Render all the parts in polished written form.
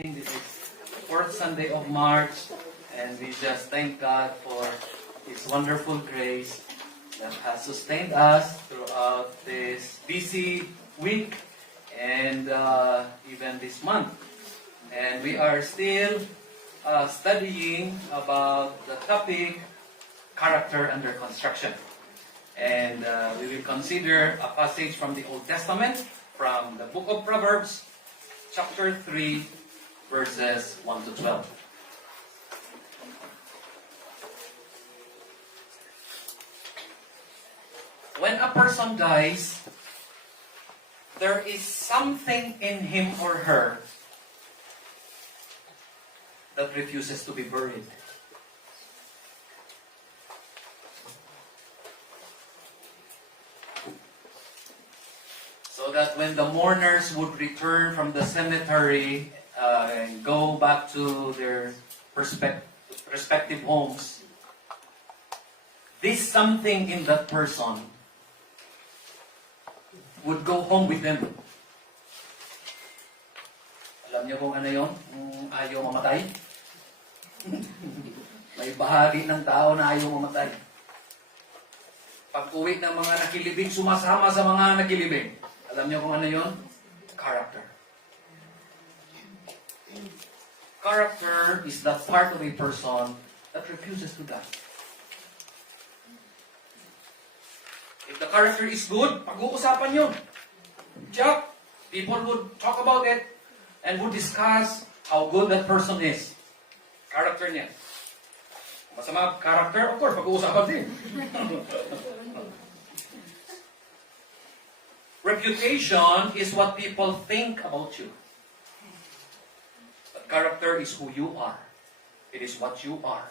This is the fourth Sunday of March, and we just thank God for His wonderful grace that has sustained us throughout this busy week and even this month. And we are still studying about the topic, character under construction. And we will consider a passage from the Old Testament, from the book of Proverbs, chapter 3, verses 1 to 12. When a person dies, there is something in him or her that refuses to be buried. So that when the mourners would return from the cemetery and go back to their respective homes, this something in that person would go home with them. Alam niyo kung ano yun? Ayaw mamatay? May bahagi ng tao na ayaw mamatay. Pag-uwi ng mga nakilibing, sumasama sa mga nakilibing. Alam niyo kung ano yun? Character. Character is the part of a person that refuses to die. If the character is good, pag-uusapan yun. Jack, people would talk about it and would discuss how good that person is. Character niya. Masama character, of course, pag-uusapan din. Reputation is what people think about you. But character is who you are. It is what you are.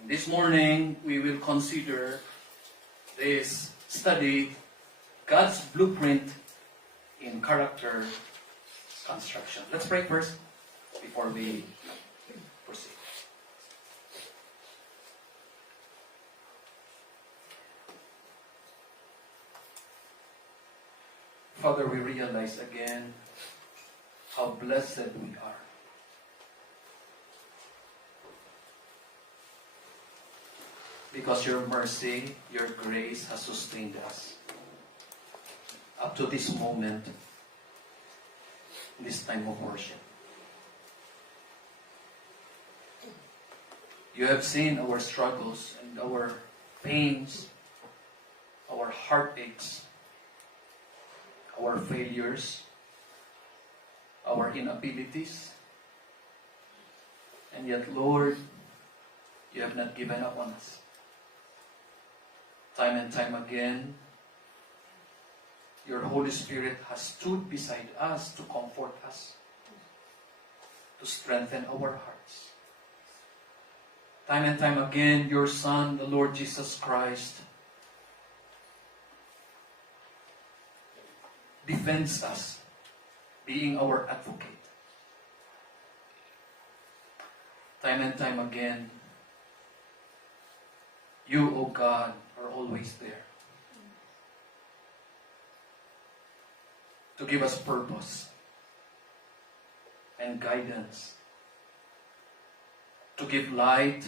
And this morning, we will consider this study, God's blueprint in character construction. Let's pray first before we proceed. Father, we realize again how blessed we are. Because your mercy, your grace has sustained us up to this moment, this time of worship. You have seen our struggles and our pains, our heartaches, our failures, our inabilities. And yet, Lord, you have not given up on us. Time and time again, your Holy Spirit has stood beside us to comfort us, to strengthen our hearts. Time and time again, your Son, the Lord Jesus Christ, defends us, being our advocate. Time and time again, you, O God, are always there to give us purpose and guidance, to give light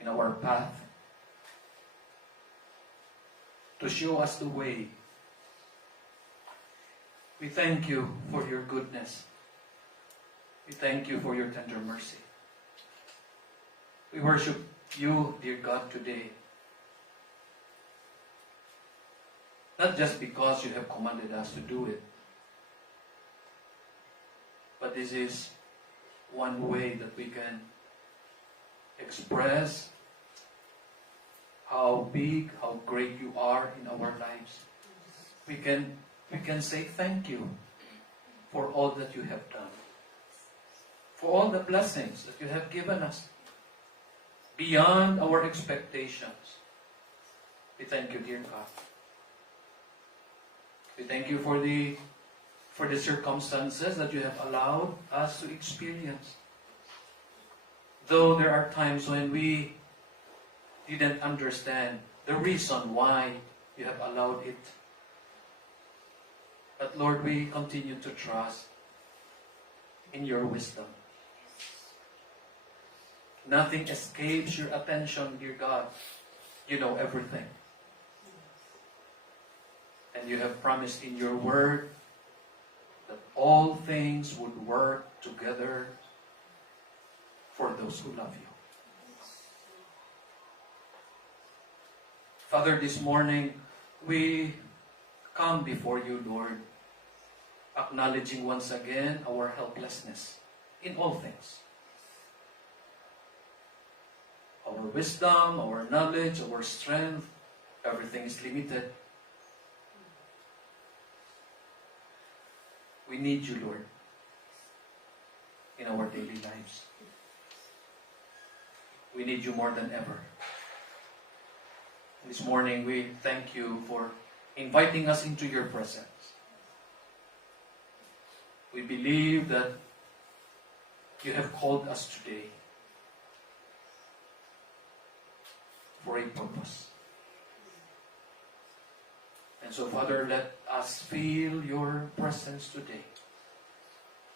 in our path, to show us the way. We thank you for your goodness. We thank you for your tender mercy. We worship you, dear God, today. Not just because you have commanded us to do it, but this is one way that we can express how big, how great you are in our lives. We can say thank you for all that you have done, for all the blessings that you have given us beyond our expectations. We thank you, dear God. We thank you for the circumstances that you have allowed us to experience. Though there are times when we didn't understand the reason why you have allowed it. But Lord, we continue to trust in your wisdom. Nothing escapes your attention, dear God. You know everything. And you have promised in your word that all things would work together for those who love you. Father, this morning, we come before you, Lord, acknowledging once again our helplessness in all things. Our wisdom, our knowledge, our strength, everything is limited. We need you, Lord, in our daily lives. We need you more than ever. This morning, we thank you for inviting us into your presence. We believe that you have called us today for a purpose. And so, Father, let us feel your presence today,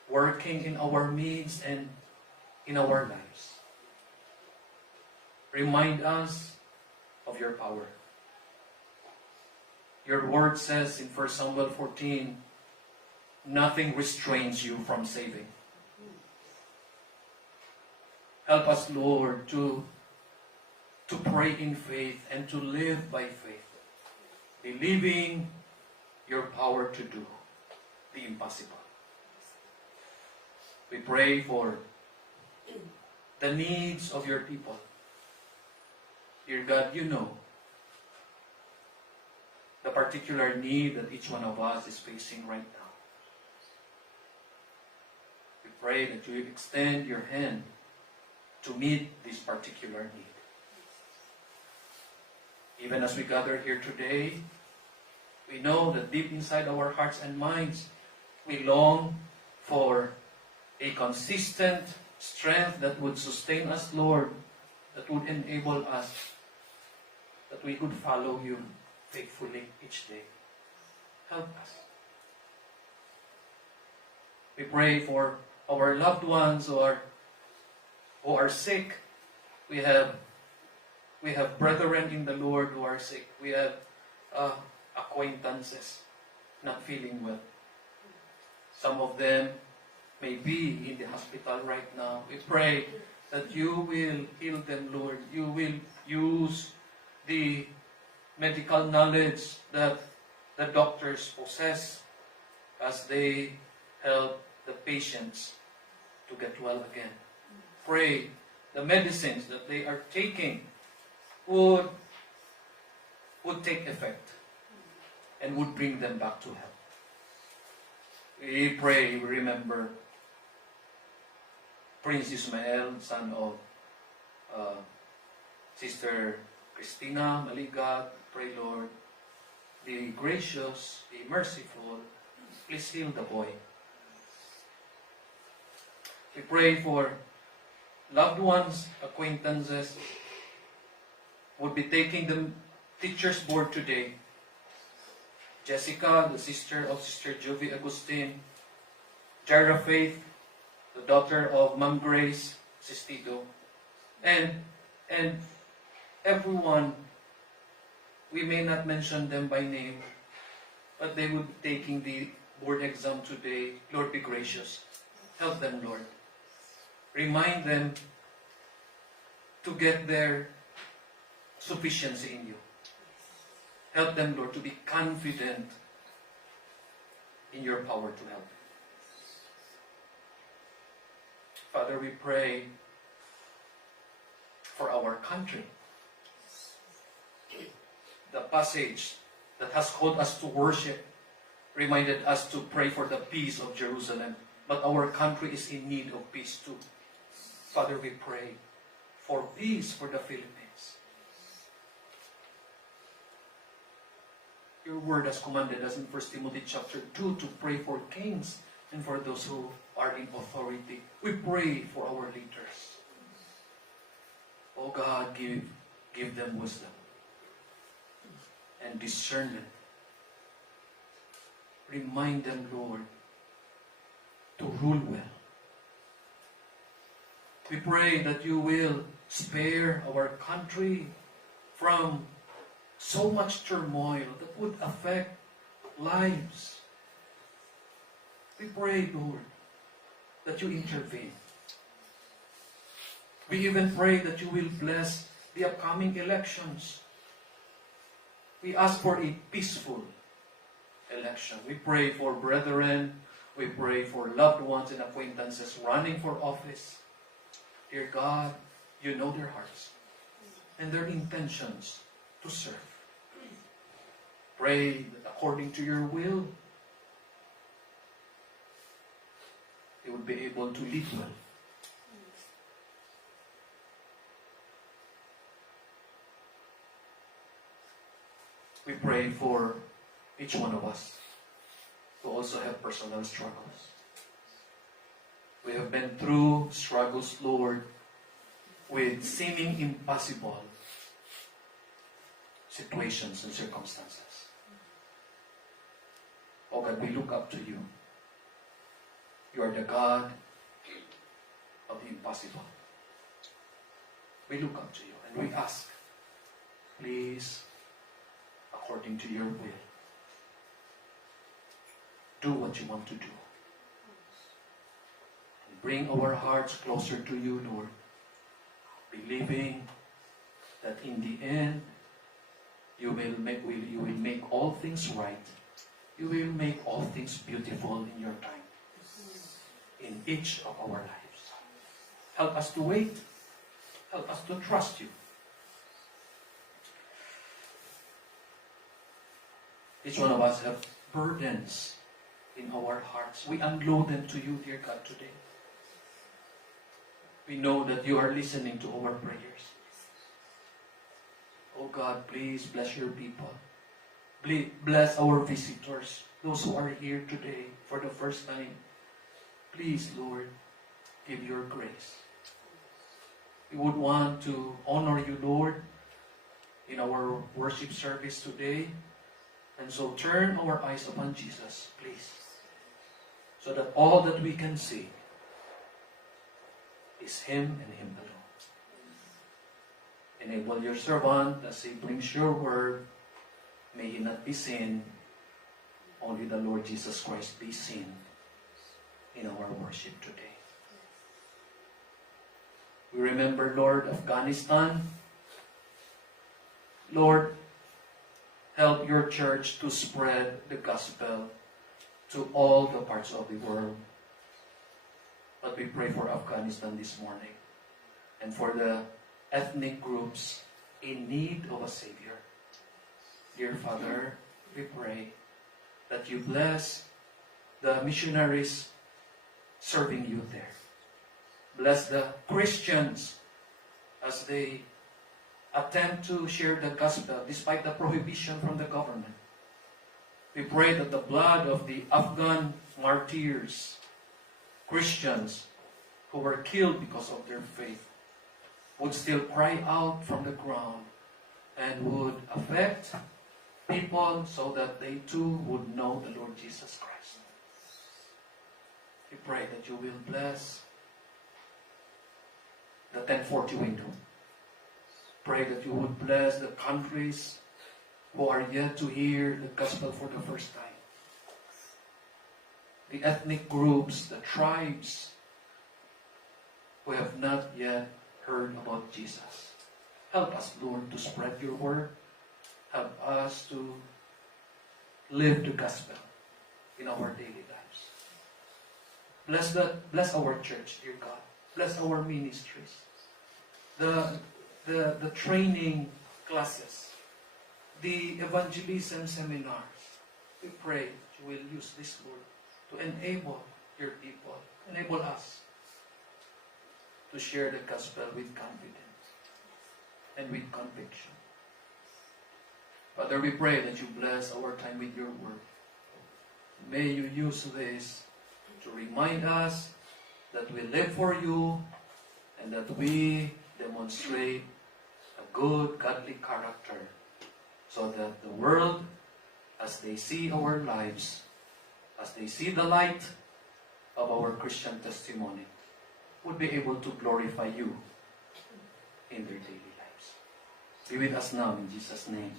working in our midst and in our lives. Remind us of your power. Your word says in 1 Samuel 14, nothing restrains you from saving. Help us, Lord, to pray in faith and to live by faith, believing your power to do the impossible. We pray for the needs of your people. Dear God, you know the particular need that each one of us is facing right now. We pray that you extend your hand to meet this particular need. Even as we gather here today, we know that deep inside our hearts and minds, we long for a consistent strength that would sustain us, Lord, that would enable us, that we could follow you faithfully each day. Help us. We pray for our loved ones who are sick. We have brethren in the Lord who are sick. We have acquaintances not feeling well. Some of them may be in the hospital right now. We pray that you will heal them, Lord. You will use the medical knowledge that the doctors possess as they help the patients to get well again. Pray the medicines that they are taking would take effect and would bring them back to health. We pray, we remember Prince Ismael, son of Sister Christina Maligat. Pray, Lord, be gracious, be merciful. Please heal the boy. We pray for loved ones, acquaintances, would be taking the teacher's board today. Jessica, the sister of Sister Jovi Agustin. Jara Faith, the daughter of Ma'am Grace Sistido. And everyone, we may not mention them by name, but they would be taking the board exam today. Lord, be gracious. Help them, Lord. Remind them to get their sufficiency in you. Help them, Lord, to be confident in your power to help. Father, we pray for our country. The passage that has called us to worship reminded us to pray for the peace of Jerusalem. But our country is in need of peace too. Father, we pray for peace for the Philippines. Your word has commanded us in 1 Timothy chapter 2 to pray for kings and for those who are in authority. We pray for our leaders. Oh God, give them wisdom and discernment Remind them, Lord, to rule well. We pray that you will spare our country from so much turmoil that would affect lives. We pray, Lord, that you intervene. We even pray that you will bless the upcoming elections. We ask for a peaceful election. We pray for brethren. We pray for loved ones and acquaintances running for office. Dear God, you know their hearts and their intentions to serve. Pray that according to your will, they would be able to lead well. We pray for each one of us who also have personal struggles. We have been through struggles, Lord, with seeming impossible situations and circumstances. Oh God, we look up to you. You are the God of the impossible. We look up to you and we ask, please, according to your will, do what you want to do. And bring our hearts closer to you, Lord, believing that in the end, you will make all things right. You will make all things beautiful in your time, in each of our lives. Help us to wait. Help us to trust you. Each one of us have burdens in our hearts. We unload them to you, dear God, today. We know that you are listening to our prayers. Oh God, please bless your people. Bless our visitors, those who are here today for the first time. Please, Lord, give your grace. We would want to honor you, Lord, in our worship service today. And so turn our eyes upon Jesus, please, so that all that we can see is Him and Him alone. Enable your servant as he brings your word. May he not be seen. Only the Lord Jesus Christ be seen in our worship today. We remember, Lord, Afghanistan. Lord, help your church to spread the gospel to all the parts of the world. But we pray for Afghanistan this morning and for the ethnic groups in need of a Savior. Dear Father, we pray that you bless the missionaries serving you there. Bless the Christians as they attempt to share the gospel despite the prohibition from the government. We pray that the blood of the Afghan martyrs, Christians who were killed because of their faith, would still cry out from the ground and would affect people so that they too would know the Lord Jesus Christ. We pray that you will bless the 1040 window. Pray that you would bless the countries who are yet to hear the gospel for the first time. The ethnic groups, the tribes who have not yet heard about Jesus. Help us, Lord, to spread your word. Help us to live the gospel in our daily lives. Bless our church, dear God. Bless our ministries. The training classes, the evangelism seminars. We pray that you will use this, Lord, to enable your people, enable us to share the gospel with confidence and with conviction. Father, we pray that you bless our time with your word. May you use this to remind us that we live for you and that we demonstrate a good, godly character so that the world, as they see our lives, as they see the light of our Christian testimony, would be able to glorify you in their daily lives. Be with us now in Jesus' name.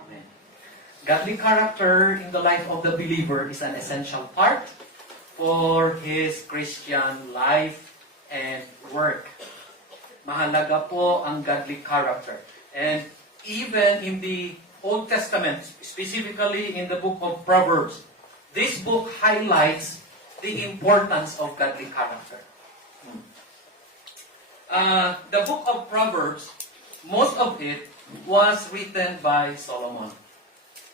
Amen. Godly character in the life of the believer is an essential part for his Christian life and work. Mahalaga po ang godly character. And even in the Old Testament, specifically in the book of Proverbs, this book highlights the importance of godly character. The book of Proverbs, most of it was written by Solomon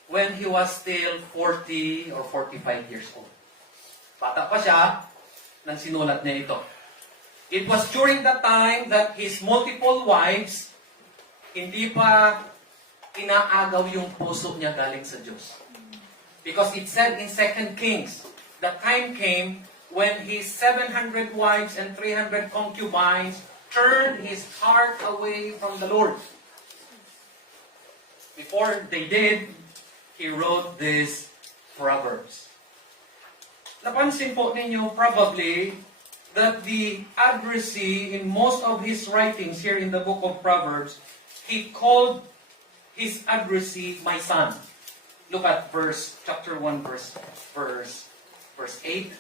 when he was still 40 or 45 years old. Bata pa siya nang sinulat niya ito. It was during the time that his multiple wives, hindi pa inaagaw yung puso niya galing sa Diyos. Because it said in 2 Kings, the time came when his 700 wives and 300 concubines turned his heart away from the Lord. Before they did, he wrote these Proverbs. Napansin po ninyo probably that the addressee in most of his writings here in the book of Proverbs, he called his addressee my son. Look at chapter 1, verse 8,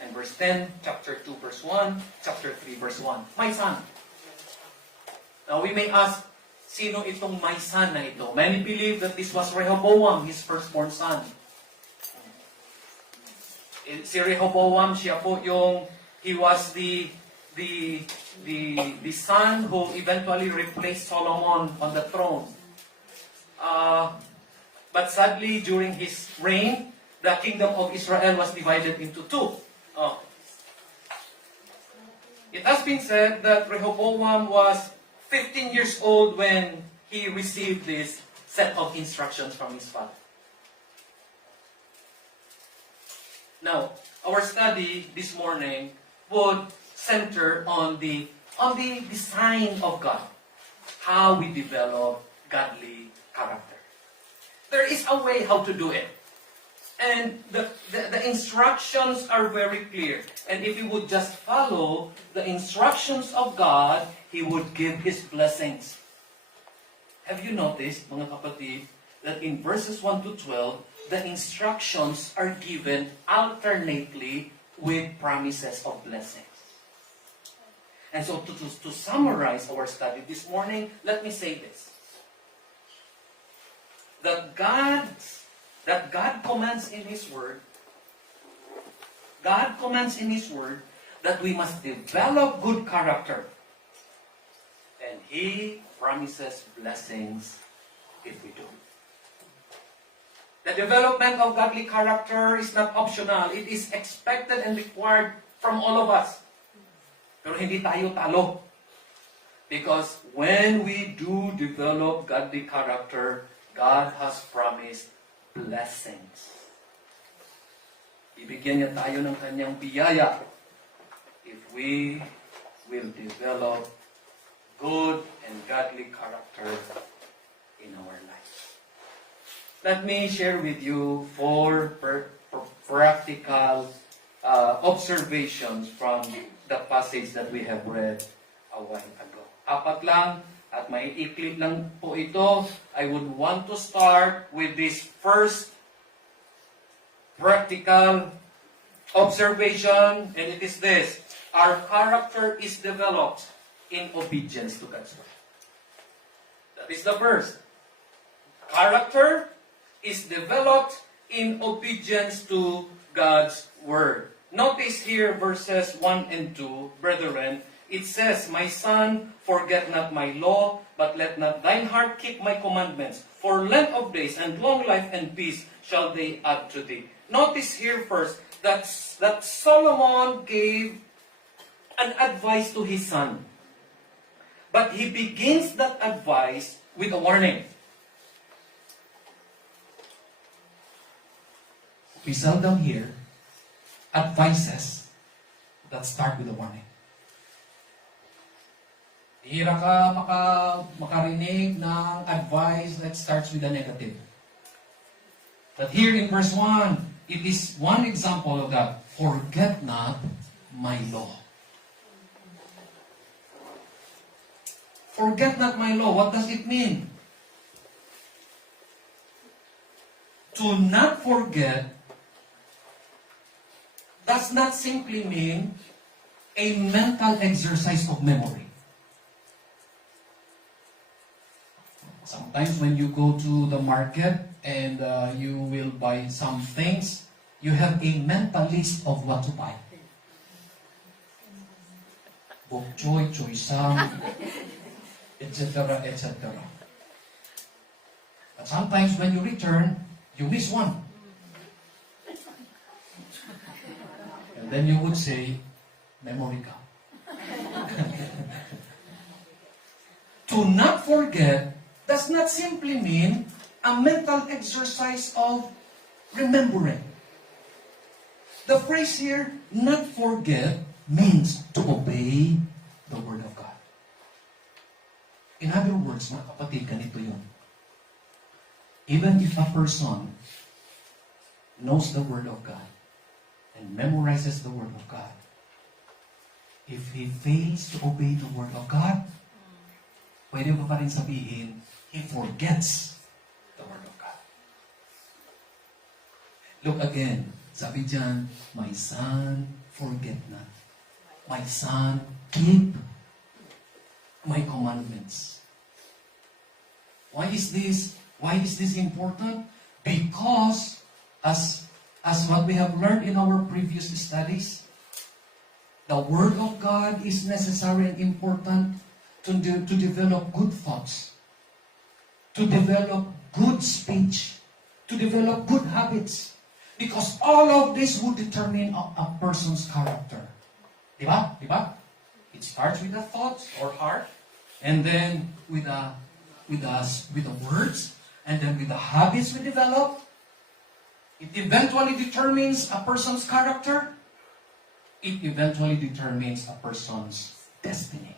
and verse 10, chapter 2, verse 1, chapter 3, verse 1. My son. Now we may ask, sino itong my son na ito? Many believe that this was Rehoboam, his firstborn son. Si Rehoboam, siya po he was the son who eventually replaced Solomon on the throne. But sadly, during his reign, the kingdom of Israel was divided into two. It has been said that Rehoboam was 15 years old when he received this set of instructions from his father. Now, our study this morning would center on the design of God, how we develop godly character. There is a way how to do it. And the instructions are very clear. And if you would just follow the instructions of God, He would give His blessings. Have you noticed, mga kapatid, that in verses 1 to 12, the instructions are given alternately with promises of blessings. And so to summarize our study this morning, let me say this. That God commands in His Word, that we must develop good character. And He promises blessings if we do. The development of godly character is not optional. It is expected and required from all of us. Pero hindi tayo talo. Because when we do develop godly character, God has promised blessings. Ibigyan niya tayo ng kanyang biyaya if we will develop good and godly character in our lives. Let me share with you 4 practical observations from the passage that we have read a while ago. 4 lang, at maiikli lang po ito. I would want to start with this first practical observation, and it is this. Our character is developed in obedience to God's word. That is the first. Character is developed in obedience to God's word. Notice here verses 1 and 2, brethren, it says, My son, forget not my law, but let not thine heart keep my commandments. For length of days and long life and peace shall they add to thee. Notice here first that Solomon gave an advice to his son. But he begins that advice with a warning. We seldom hear advices that start with a warning. Hira ka makarinig ng advice that starts with a negative. But here in verse 1, It is one example of that. Forget not my law. Forget not my law. What does it mean? To not forget does not simply mean a mental exercise of memory. Sometimes when you go to the market and you will buy some things, you have a mental list of what to buy. Bok choy, choy sam, etc., etc. But sometimes when you return, you miss one. And then you would say, memory ka. To not forget does not simply mean a mental exercise of remembering. The phrase here, not forget, means to obey the Word of God. In other words, mga kapatid, ganito yun. Even if a person knows the Word of God and memorizes the Word of God, if he fails to obey the Word of God, pwede mo pa rin sabihin, he forgets the Word of God. Look again. Sabi dyan, my son, forget not. My son, keep my commandments. Why is this? Why is this important? Because, as what we have learned in our previous studies, the Word of God is necessary and important to develop good thoughts, to develop good speech, to develop good habits. Because all of this would determine a person's character. Diba? Diba? It starts with the thoughts or heart, and then with the words, and then with the habits we develop. It eventually determines a person's character. It eventually determines a person's destiny.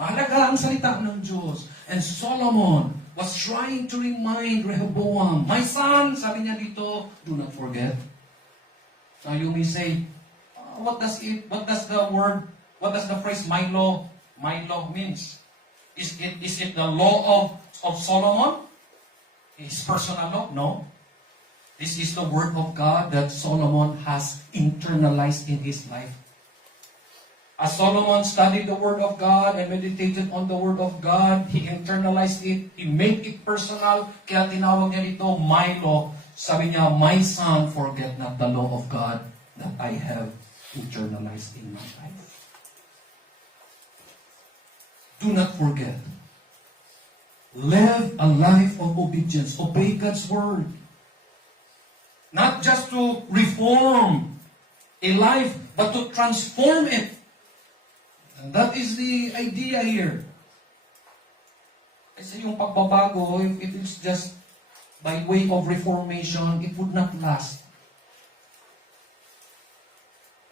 Mahalaga ang salita ng Diyos. And Solomon was trying to remind Rehoboam, my son, sabi niya dito, do not forget. Now you may say, what does the phrase my law means? Is it the law of Solomon? His personal law? No. This is the word of God that Solomon has internalized in his life. As Solomon studied the Word of God and meditated on the Word of God, he internalized it, he made it personal, kaya tinawag niya dito, my law. Sabi niya, my son, forget not the law of God that I have internalized in my life. Do not forget. Live a life of obedience. Obey God's Word. Not just to reform a life, but to transform it. And that is the idea here. Kasi yung pagbabago, if it's just by way of reformation, it would not last.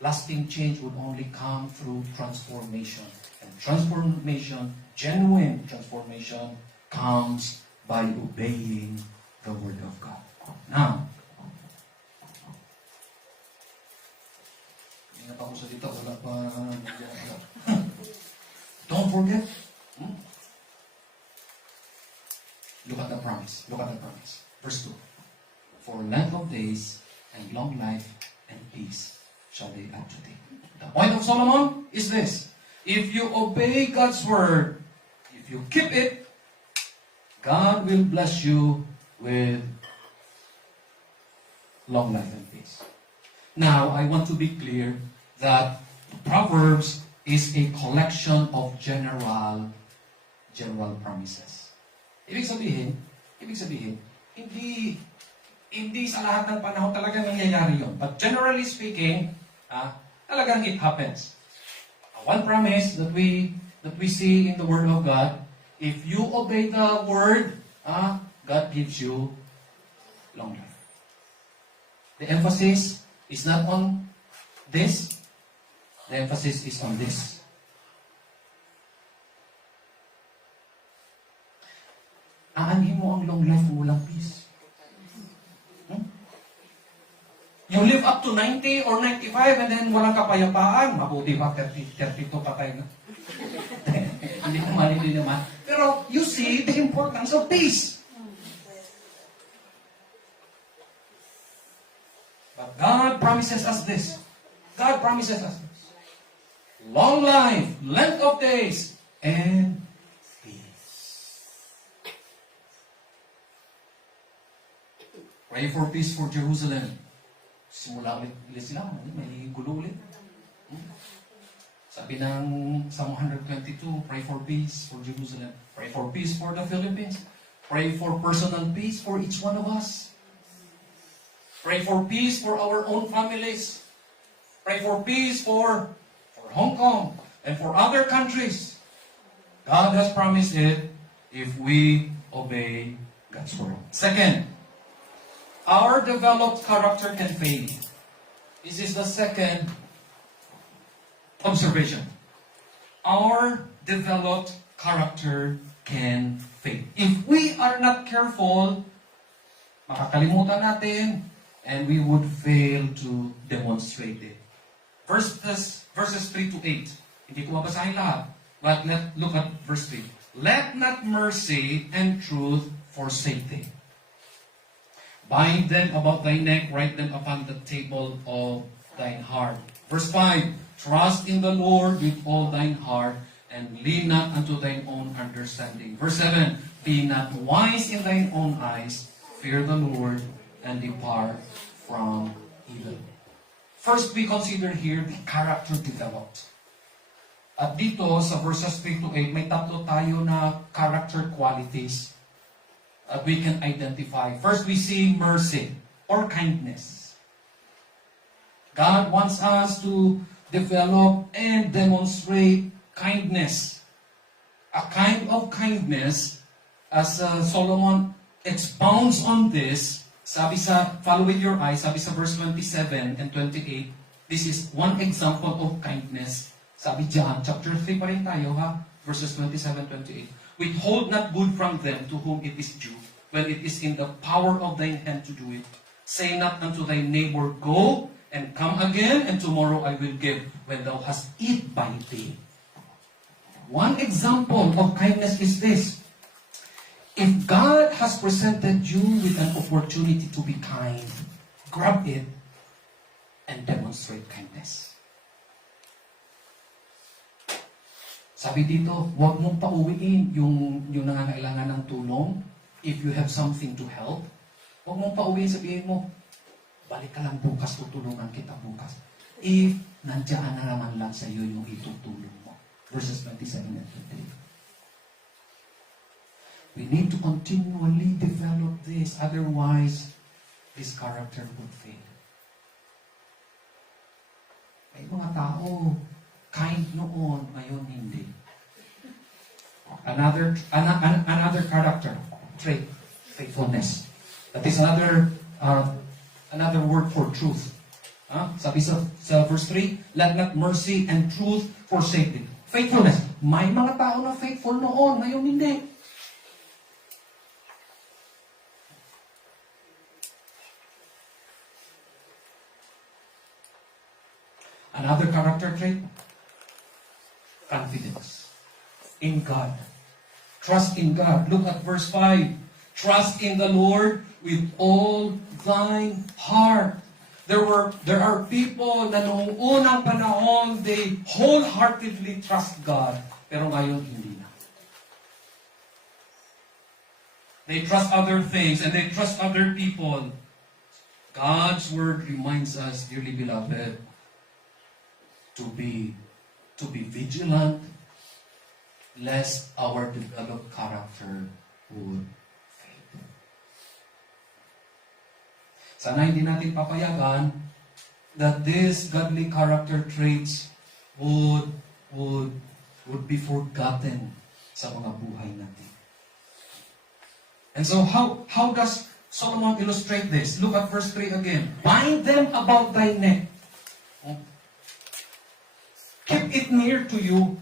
Lasting change would only come through transformation. And transformation, genuine transformation, comes by obeying the Word of God. Now, don't forget. Look at the promise. Look at the promise. Verse 2. For length of days and long life and peace shall they add to thee. The point of Solomon is this. If you obey God's word, if you keep it, God will bless you with long life and peace. Now, I want to be clear that Proverbs is a collection of general promises. Ibig sabihin, hindi sa lahat ng panahon talaga nangyayari yun. But generally speaking, talagang it happens. One promise that we see in the Word of God, if you obey the Word, God gives you long life. The emphasis is not on this. The emphasis is on this. Aanhin mo ang long life kung walang peace. You live up to 90 or 95 and then walang kapayapaan. Mabuti pa, 32 patay na. Hindi ko malili naman. Pero you see the importance of peace. But God promises us this. God promises us this. Long life, length of days, and peace. Pray for peace for Jerusalem. Simula ulit sila, may gulo ulit. Sabi ng Psalm 122, pray for peace for Jerusalem. Pray for peace for the Philippines. Pray for personal peace for each one of us. Pray for peace for our own families. Pray for peace for Hong Kong and for other countries. God has promised it if we obey God's word. Second, our developed character can fade. This is the second observation. Our developed character can fade. If we are not careful, makakalimutan natin, and we would fail to demonstrate it. Verses 3 to 8. Hindi ko mabasahin lahat, but let's look at verse 3. Let not mercy and truth forsake thee. Bind them about thy neck, write them upon the table of thine heart. Verse 5. Trust in the Lord with all thine heart, and lean not unto thine own understanding. Verse 7. Be not wise in thine own eyes, fear the Lord, and depart from evil. First, we consider here the character developed. At dito, sa verses 3 to 8, may tatlo tayo na character qualities that we can identify. First, we see mercy or kindness. God wants us to develop and demonstrate kindness. A kind of kindness, as Solomon expounds on this, sabi sa, follow with your eyes, sabi sa verse 27 and 28, this is one example of kindness. Sabi John, chapter 3 pa rin tayo ha, verses 27, 28. Withhold not good from them to whom it is due, when it is in the power of thine hand to do it. Say not unto thy neighbor, go, and come again, and tomorrow I will give, when thou hast eat by thee. One example of kindness is this. If God has presented you with an opportunity to be kind, grab it and demonstrate kindness. Sabi dito, huwag mong pauwiin yung nangangailangan ng tulong. If you have something to help, huwag mong pauwiin, sabihin mo, balik ka lang bukas, tutulungan kita bukas. If nandiyan na naman lang sa iyo yung itutulong mo. Verses 27 and 28. We need to continually develop this, otherwise, this character would fail. May mga tao, kind noon, ngayon hindi. Another character trait, faithfulness. That is another word for truth. Sabi sa verse 3, let not mercy and truth forsake thee. Faithfulness. May mga tao na faithful noon, ngayon hindi. Another character trait, confidence in God. Trust in God. Look at verse 5. Trust in the Lord with all thine heart. There are people na noong unang panahon, they wholeheartedly trust God. Pero ngayon, hindi na. They trust other things and they trust other people. God's word reminds us, dearly beloved, to be vigilant, lest our developed character would fade. Sana hindi natin papayagan that these godly character traits would be forgotten sa mga buhay natin. And so how does Solomon illustrate this? Look at verse 3 again. Bind them about thy neck. Keep it near to you.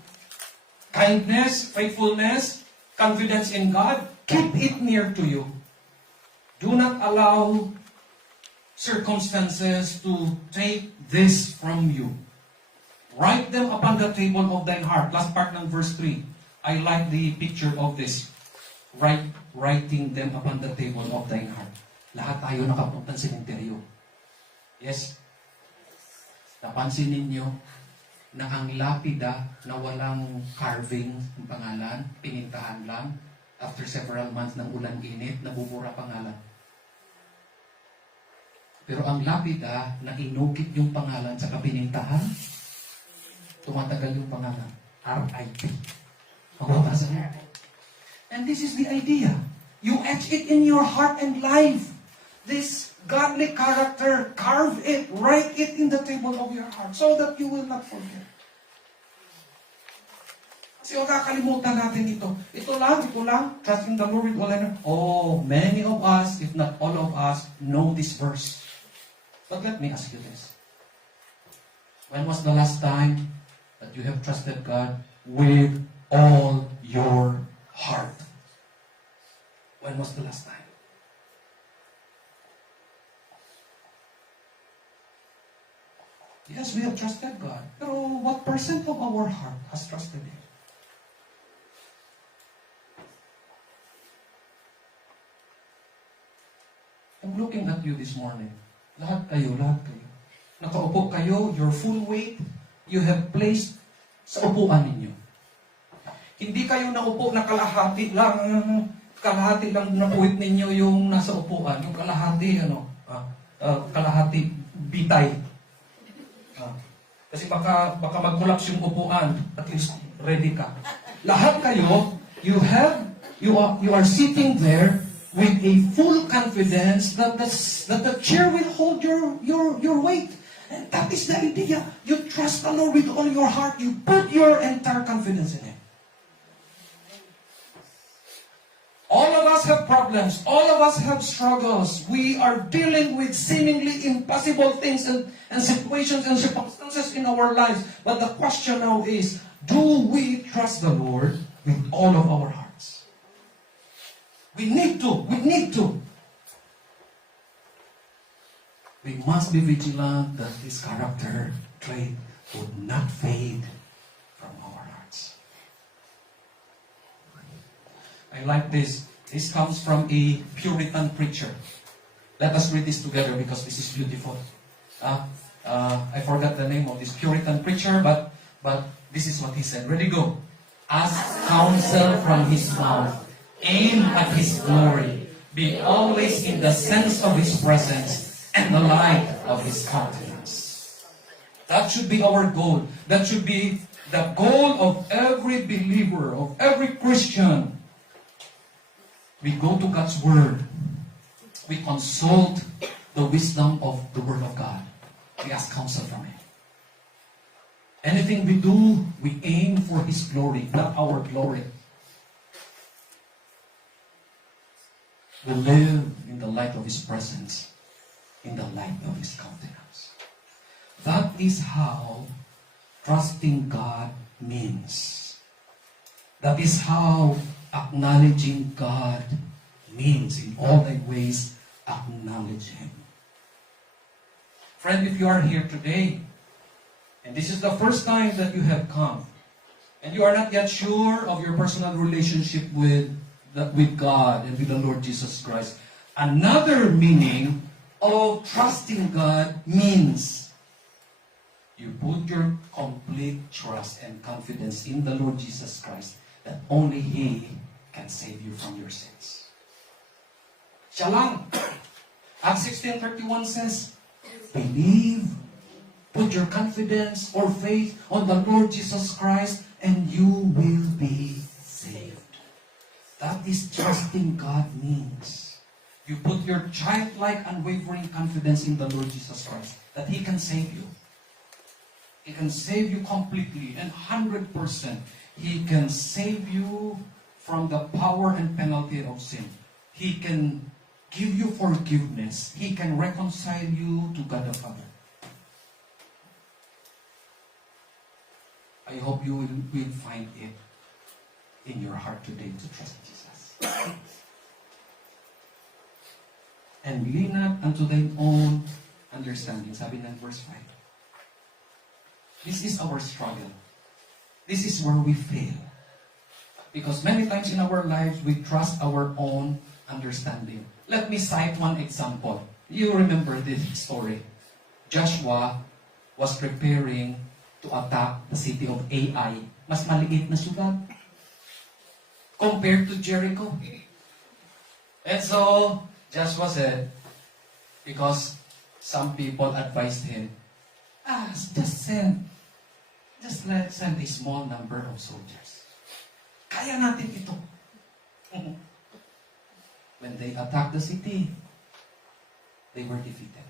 Kindness, faithfulness, confidence in God, keep it near to you. Do not allow circumstances to take this from you. Write them upon the table of thine heart. Last part ng verse 3. I like the picture of this. Writing them upon the table of thine heart. Lahat tayo nakapunta sa sementeryo. Yes? Napansin ninyo na ang lapida na walang carving ng pangalan, pinintahan lang, after several months ng ulan-init, nabubura pangalan. Pero ang lapida na inukit yung pangalan sa kapinintahan, tumatagal yung pangalan. R.I.P. Magbabasa mo. And this is the idea. You etch it in your heart and life. This godly character, carve it, write it in the table of your heart so that you will not forget. Kasi makakalimutan natin ito. Ito lang, trusting the Lord with all our. Oh, many of us, if not all of us, know this verse. But let me ask you this. When was the last time that you have trusted God with all your heart? When was the last time? Yes, we have trusted God. Pero what percent of our heart has trusted Him? I'm looking at you this morning. Lahat kayo. Nakaupo kayo, your full weight, you have placed sa upuan ninyo. Hindi kayo naupo na kalahati lang napuwit ninyo yung nasa upuan. Yung kalahati, kalahati bitay. Kasi baka mag-collapse yung upuan, at least ready ka. Lahat kayo, you are sitting there with a full confidence that the chair will hold your weight. And that is the idea. You trust the Lord with all your heart. You put your entire confidence in Him. All of us have problems. All of us have struggles. We are dealing with seemingly impossible things and situations and circumstances in our lives. But the question now is, do we trust the Lord with all of our hearts? We need to. We must be vigilant that this character trait would not fade from our hearts. I like this. This comes from a Puritan preacher. Let us read this together because this is beautiful. I forgot the name of this Puritan preacher, but this is what he said. Ready, go. Ask counsel from his mouth. Aim at his glory. Be always in the sense of his presence and the light of his countenance. That should be our goal. That should be the goal of every believer, of every Christian. We go to God's Word. We consult the wisdom of the Word of God. We ask counsel from Him. Anything we do, we aim for His glory, not our glory. We live in the light of His presence, in the light of His countenance. That is how trusting God means. That is how acknowledging God means. In all thy ways, acknowledge Him. Friend, if you are here today, and this is the first time that you have come, and you are not yet sure of your personal relationship with God and with the Lord Jesus Christ, another meaning of trusting God means you put your complete trust and confidence in the Lord Jesus Christ, that only He can save you from your sins. Siya lang. Acts 16:31 says, believe, put your confidence or faith on the Lord Jesus Christ, and you will be saved. That is trusting God means. You put your childlike, unwavering confidence in the Lord Jesus Christ, that He can save you. He can save you completely and 100%. He can save you from the power and penalty of sin. He can give you forgiveness. He can reconcile you to God the Father. I hope you will find it in your heart today to trust Jesus. and lean not unto thine own understanding. Sabi ng verse 5. This is our struggle. This is where we fail. Because many times in our lives, we trust our own understanding. Let me cite one example. You remember this story. Joshua was preparing to attack the city of Ai. Mas maliit na syudad compared to Jericho. And so, Joshua said, because some people advised him, just send a small number of soldiers. Kaya natin ito. When they attacked the city, they were defeated.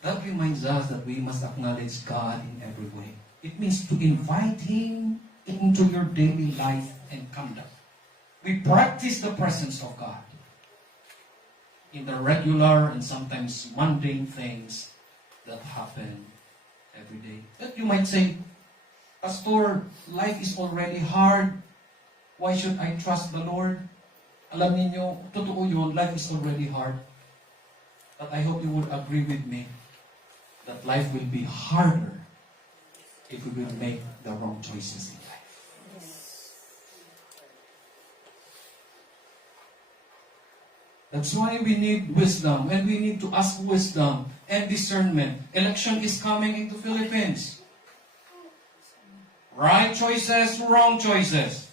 That reminds us that we must acknowledge God in every way. It means to invite Him into your daily life and conduct. We practice the presence of God in the regular and sometimes mundane things that happen every day. But you might say, Pastor, life is already hard. Why should I trust the Lord? Alam niyo, totoo yun, life is already hard. But I hope you would agree with me that life will be harder if we will make the wrong choices in life. That's why we need wisdom, and we need to ask wisdom and discernment. Election is coming into Philippines. Right choices, wrong choices.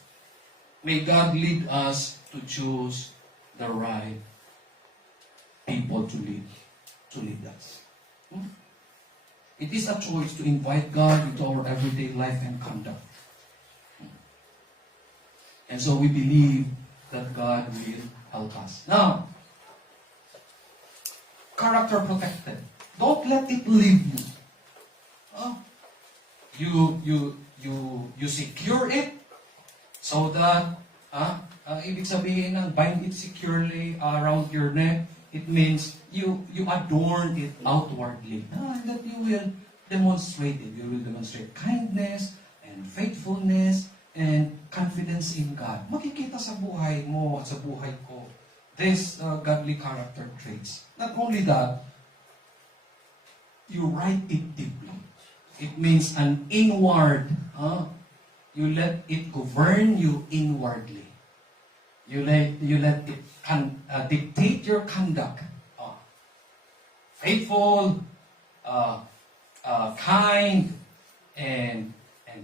May God lead us to choose the right people to lead us. It is a choice to invite God into our everyday life and conduct. And so we believe that God will help us. Now, character protected. Don't let it leave you. You secure it so that ibig sabihin ng bind it securely around your neck. It means you adorn it outwardly. That you will demonstrate it. You will demonstrate kindness and faithfulness and confidence in God. Makikita sa buhay mo at sa buhay ko these godly character traits. Not only that, you write it deeply. It means an inward. You let it govern you inwardly. You let it dictate your conduct. Faithful, kind, and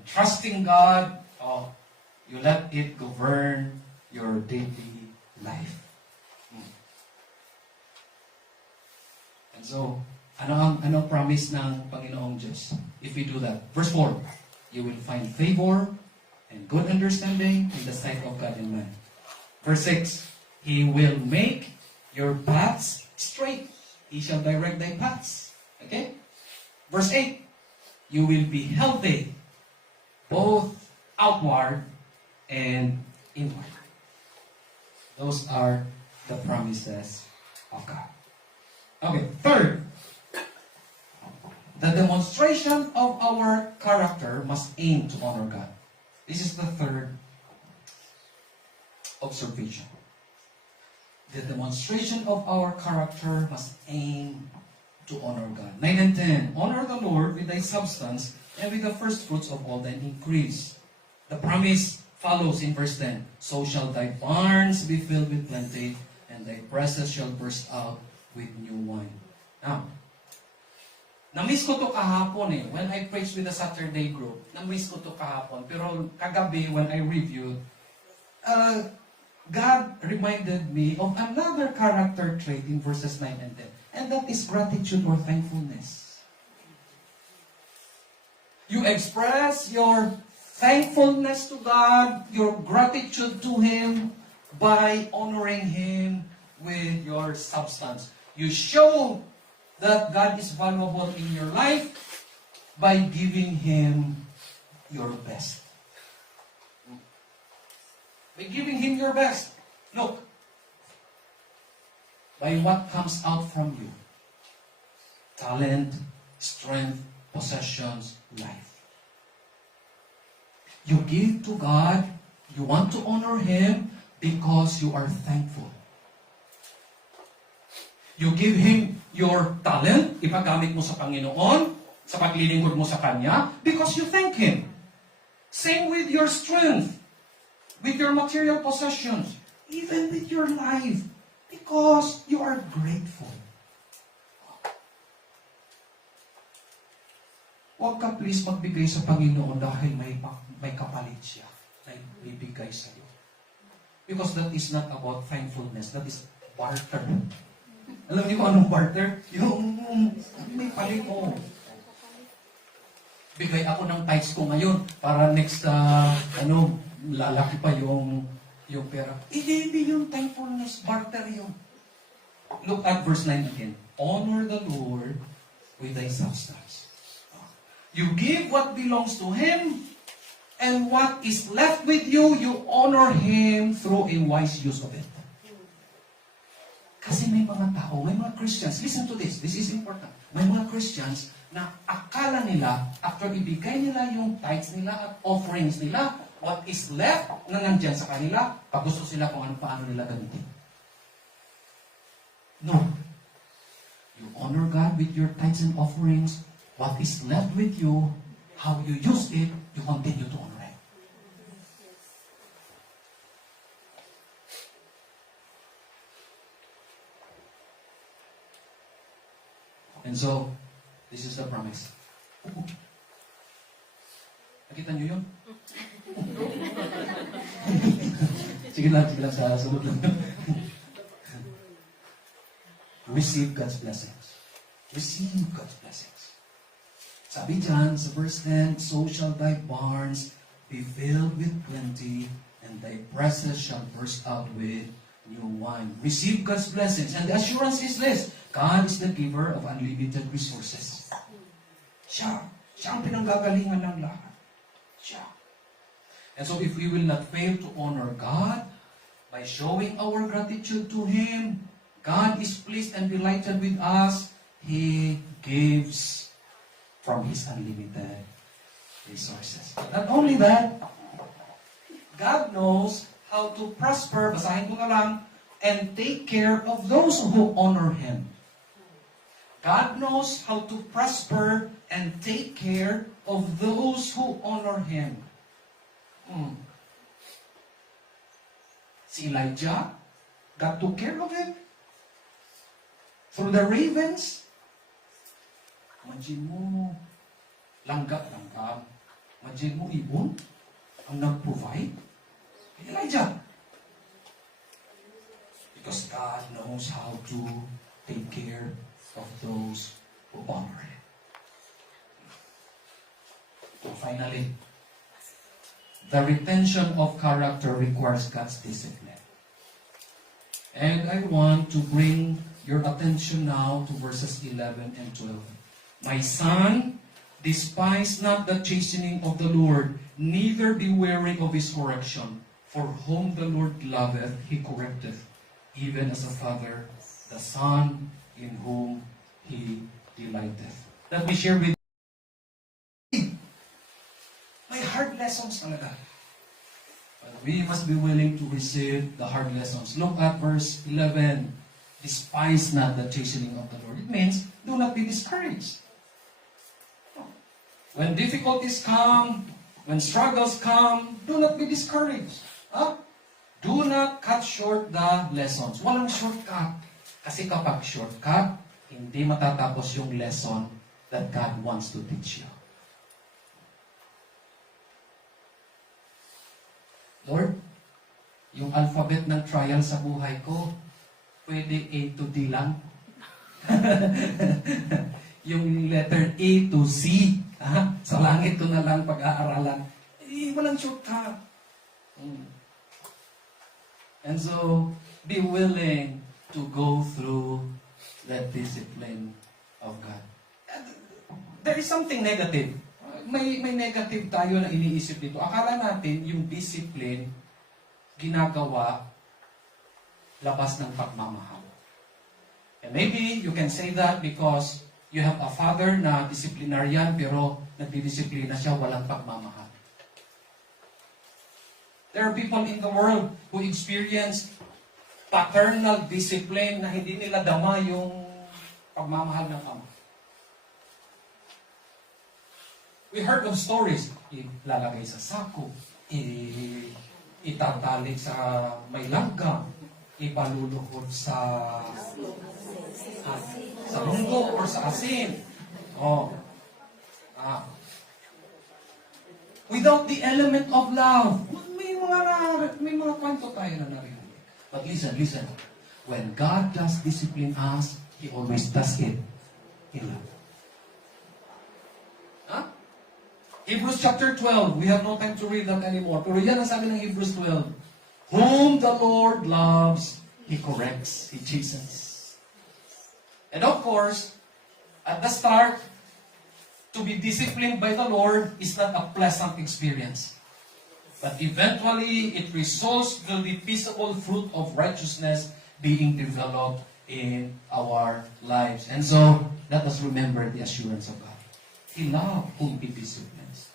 trusting God. You let it govern your daily life. And so, ano ang promise ng Panginoong Diyos? If we do that, verse 4, you will find favor and good understanding in the sight of God and man. Verse 6, He will make your paths straight. He shall direct thy paths. Okay? Verse 8, you will be healthy, both outward and inward. Those are the promises of God. Okay, third, the demonstration of our character must aim to honor God. This is the third observation. The demonstration of our character must aim to honor God. 9 and 10. Honor the Lord with thy substance and with the first fruits of all thine increase. The promise follows in verse 10. So shall thy barns be filled with plenty, and thy presses shall burst out with new wine. Now, na-miss ko to kahapon eh. When I preached with the Saturday group, na-miss ko to kahapon. Pero kagabi, when I reviewed, God reminded me of another character trait in verses 9 and 10. And that is gratitude or thankfulness. You express your thankfulness to God, your gratitude to Him by honoring Him with your substance. You show that God is valuable in your life by giving Him your best. By giving Him your best. Look, by what comes out from you. Talent, strength, possessions, life. You give to God, you want to honor Him because you are thankful. You give him your talent, ipagamit mo sa Panginoon, sa paglilingkod mo sa Kanya, because you thank Him. Same with your strength, with your material possessions, even with your life, because you are grateful. Huwag ka please magbigay sa Panginoon dahil may kapalit siya na ibibigay sa iyo. Because that is not about thankfulness, that is barter. Alam niyo kung anong barter? Yung may palit mo. Bigay ako ng tithes ko ngayon para next, lalaki pa yung pera. Hindi yung thankfulness, barter yun. Look at verse 9 again. Honor the Lord with thy substance. You give what belongs to Him, and what is left with you, you honor Him through a wise use of it. Kasi may mga tao, may mga Christians, listen to this is important. May mga Christians na akala nila, after ibigay nila yung tithes nila at offerings nila, what is left na nandyan sa kanila, pag gusto sila kung paano nila gamitin. No. You honor God with your tithes and offerings. What is left with you, how you use it, you continue to honor it. And so, this is the promise. Nakita niyo yun? Sige lang, sa sunod lang. Receive God's blessings. Receive God's blessings. Sabi dyan, sa verse 10, so shall thy barns be filled with plenty, and thy presses shall burst out with new wine. Receive God's blessings. And the assurance is this, God is the giver of unlimited resources. Siya ang pinanggagalingan ng lahat. Siya. And so if we will not fail to honor God by showing our gratitude to Him, God is pleased and delighted with us. He gives from His unlimited resources. Not only that, God knows how to prosper, basahin ko na lang, and take care of those who honor Him. God knows how to prosper and take care of those who honor Him. Si Elijah, God took care of him. Through the ravens, imagine mo, langgam. Imagine mo, ibon, ang nag-provide. Elijah. Because God knows how to take care of those who honor Him. And finally, the retention of character requires God's discipline. And I want to bring your attention now to verses 11 and 12. My son, despise not the chastening of the Lord, neither be weary of His correction. For whom the Lord loveth, He correcteth, even as a father, the son in whom He delighteth. Let me share with you. May hard lessons talaga. But we must be willing to receive the hard lessons. Look at verse 11. Despise not the chastening of the Lord. It means, do not be discouraged. When difficulties come, when struggles come, do not be discouraged. Do not cut short the lessons. Walang shortcut. Kasi kapag shortcut, hindi matatapos yung lesson that God wants to teach you. Lord, yung alphabet ng trial sa buhay ko, pwede A to D lang. Yung letter A to Z, sa langit ko na lang pag-aaralan. Walang shortcut. And so, be willing to go through that discipline of God. There is something negative. May negative tayo na iniisip dito. Akala natin yung discipline ginagawa labas ng pagmamahal. And maybe you can say that because you have a father na disciplinarian pero nagdidisiplina siya walang pagmamahal. There are people in the world who experience paternal discipline na hindi nila dama yung pagmamahal ng ama. We heard of stories, ilalagay sa sako, itatali sa may langgam, ipaluluhod sa mundo or sa asin. Oh. Without the element of love. May mga kwento tayo na narinig. But listen. When God does discipline us, He always does it in love. Huh? Hebrews chapter 12. We have no time to read that anymore. Pero yan ang sabi ng Hebrews 12. Whom the Lord loves, He corrects, He chastens. And of course, at the start, to be disciplined by the Lord is not a pleasant experience. But eventually, it results in the peaceable fruit of righteousness being developed in our lives. And so, let us remember the assurance of God. He loves whom He disciplines.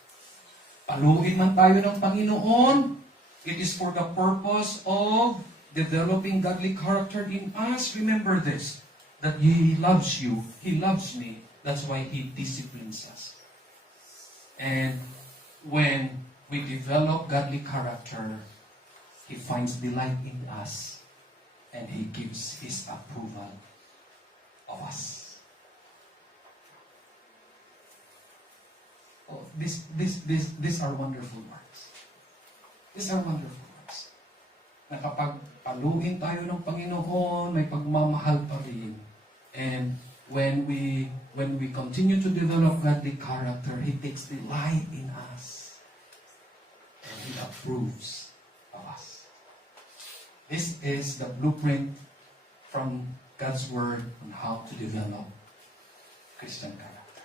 Paluin man tayo ng Panginoon, it is for the purpose of developing godly character in us. Remember this, that He loves you, He loves me. That's why He disciplines us. And when we develop godly character, He finds delight in us, and He gives His approval of us. Oh, these are wonderful words. These are wonderful words. Na kapag paluin tayo ng Panginoon, may pagmamahal pa rin. And when we continue to develop godly character, He takes delight in us. And He approves of us. This is the blueprint from God's Word on how to develop Christian character.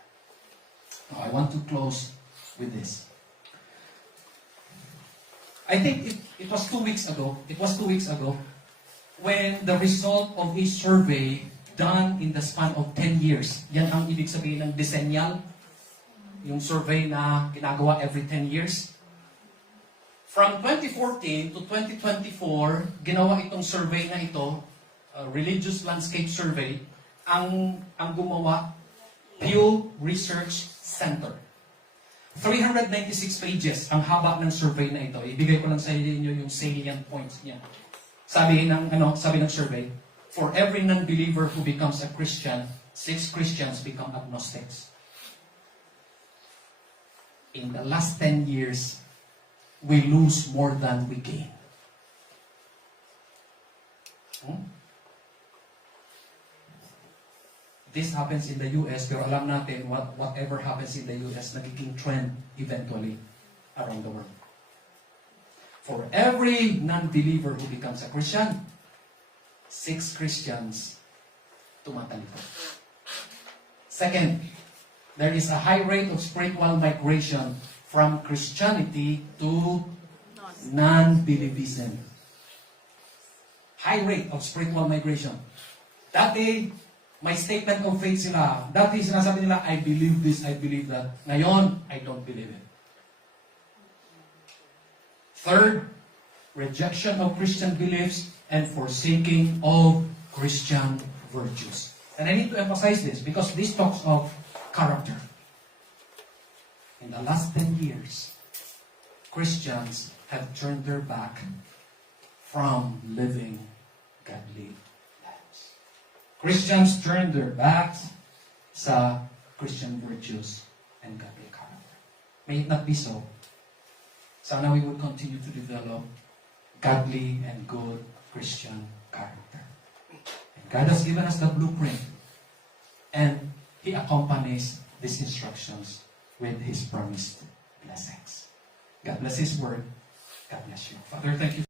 Now, I want to close with this. I think it was 2 weeks ago. It was 2 weeks ago when the result of a survey done in the span of 10 years. Yan ang ibig sabihin ng decennial. Yung survey na ginagawa every 10 years. From 2014 to 2024, ginawa itong survey na ito, Religious Landscape Survey, ang gumawa, Pew Research Center. 396 pages ang haba ng survey na ito. Ibigay ko lang sa inyo yung salient points niya. Sabi ng survey, for every non-believer who becomes a Christian, 6 Christians become agnostics. In the last 10 years, we lose more than we gain. This happens in the US, pero alam natin whatever happens in the US, nagiging trend eventually around the world. For every non-believer who becomes a Christian, 6 Christians tumatalito. Second, there is a high rate of spiritual migration from Christianity to non-believism. High rate of spiritual migration. Dati, may statement of faith sila. Dati sinasabi nila, I believe this, I believe that. Ngayon, I don't believe it. Third, rejection of Christian beliefs and forsaking of Christian virtues. And I need to emphasize this because this talks of character. In the last 10 years, Christians have turned their back from living godly lives. Christians turned their backs sa Christian virtues and godly character. May it not be so. Sana we would continue to develop godly and good Christian character. And God has given us the blueprint, and He accompanies these instructions with His promised blessings. God bless His word. God bless you. Father, thank you.